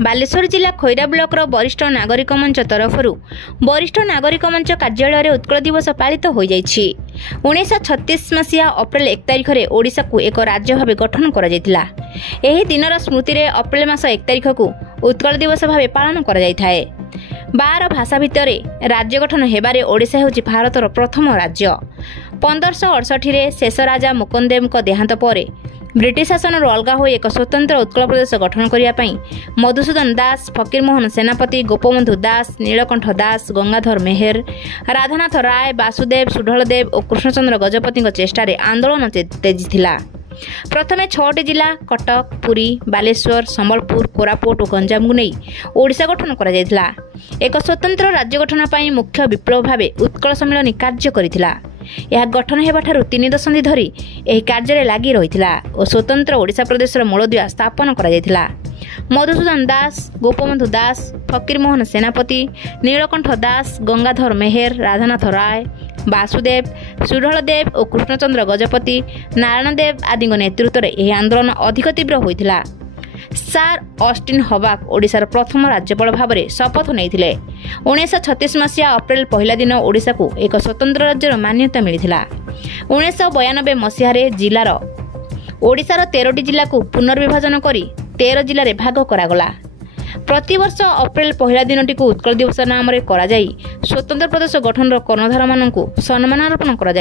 बालेश्वर जिला खैरा ब्लॉक वरिष्ठ नागरिक मंच तरफ वरिष्ठ नागरिक मंच कार्यालय उत्कल दिवस पालित हो जाइछि। 1936 मसीहा अप्रैल 1 तारिख में ओडिशा को एक राज्य भाव गठन कर दिनर स्मृति में अप्रैल मास 1 तारिख को उत्कल दिवस भाव पालन कर 12 भाषा भितर राज्य गठन हेबारे ओडिशा हेउछि भारतर प्रथम राज्य। 1568 शेष राजा मुकुंदेव देहांत पर ब्रिटिश शासन अलगा हो एक स्वतंत्र उत्कल प्रदेश गठन करने मधुसूदन दास, फकीरमोहन सेनापति, गोपबंधु दास, नीलकंठ दास, गंगाधर मेहर, राधानाथ राय, वासुदेव, सुढलदेव और कृष्णचंद्र गजपति चेष्टा आंदोलन तेजी थिला। प्रथमे 6टी जिला कटक, पुरी, बालेश्वर, संबलपुर, कोरापुट और गंजाम को नहीं ओडिशा गठन करा जायतिला। एक स्वतंत्र राज्य गठन पर मुख्य विप्लव भावे उत्कल सम्मेलन कार्य करिथिला। यह गठन हेबाठारु 3 दशंधि धरी एही कार्य लागि रहिथिला और स्वतंत्र ओडिशा प्रदेशर मूलदुआ स्थापन करा जायतिला। मधुसूदन दास, गोपबंधु दास, फकीरमोहन सेनापति, नीलकंठ दास, गंगाधर मेहर, राधानाथ राय, वासुदेव, सुढलदेव और कृष्णचंद्र गजपति, नारायण देव आदि नेतृत्व में यह आंदोलन अधिक तीव्र होता। सार ऑस्टिन हबाक ओडिशार प्रथम राज्यपाल भाव में शपथ नहीं। 1936 मसीहा अप्रैल 1 दिन ओडिशा को एक स्वतंत्र राज्यर मान्यता मिलता। 1992 मसीह जिलार ओडिशार 13टी जिला को पुनर्विभाजन कर 13 जिले में भाग करागला। प्रतिवर्ष अप्रैल 1 दिन टी उत्कल दिवस नाम स्वतंत्र प्रदेश गठन कर्णधार मानू सम्मान अर्पण कर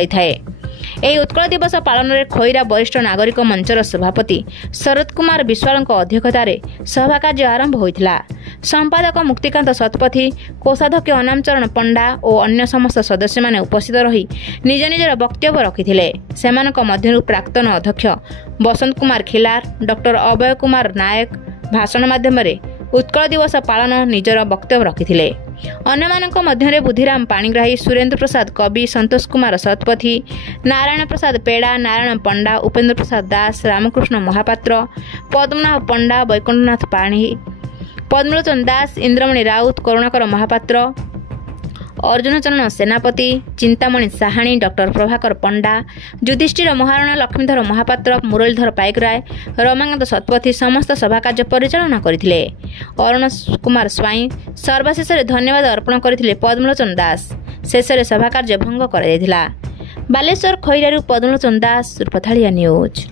उत्कल दिवस पालन में खैरा वरिष्ठ नागरिक मंचर सभापति शरद कुमार विश्वाल अध्यक्षतार सभा कार्य आरंभ होता। संपादक मुक्तिकांत शतपथी, कोषाध्यक्ष अनामचरण पंडा और अन्य समस्त सदस्य माने उपस्थित रही निज निजर वक्तव्य रखिथिले। सेमानक मध्यरु प्राक्तन अध्यक्ष बसंत कुमार खिलार, डॉक्टर अभय कुमार नायक भाषण माध्यम उत्कल दिवस पालन निजर वक्तव्य रखिथिले। अन्यमानक मध्यरे बुद्धिराम पाणिग्राही, सुरेंद्र प्रसाद कवि, संतोष कुमार शतपथी, नारायण प्रसाद पेड़ा, नारायण पंडा, उपेंद्र प्रसाद दास, रामकृष्ण महापात्र, पद्मनाभ पंडा, वैकुंठनाथ पाणी, पद्मलोचन दास, इंद्रमणि राउत, करुणाकर महापात्र, अर्जुन चरण सेनापति, चिंतामणि साहाणी, डॉक्टर प्रभाकर पंडा, युधिष्ठिर महाराणा, लक्ष्मीधर महापात्र, मुरलीधर पाइकराय, रमाकांत शतपथी समस्त सभा कार्य परिचालना करथिले। अरुण कुमार स्वाई सर्वशेष धन्यवाद अर्पण करथिले पद्मलोचन दास। शेष सभा कार्य भंग कर बालेश्वर खैरारू पद्मलोचन दास, पथाड़िया न्यूज।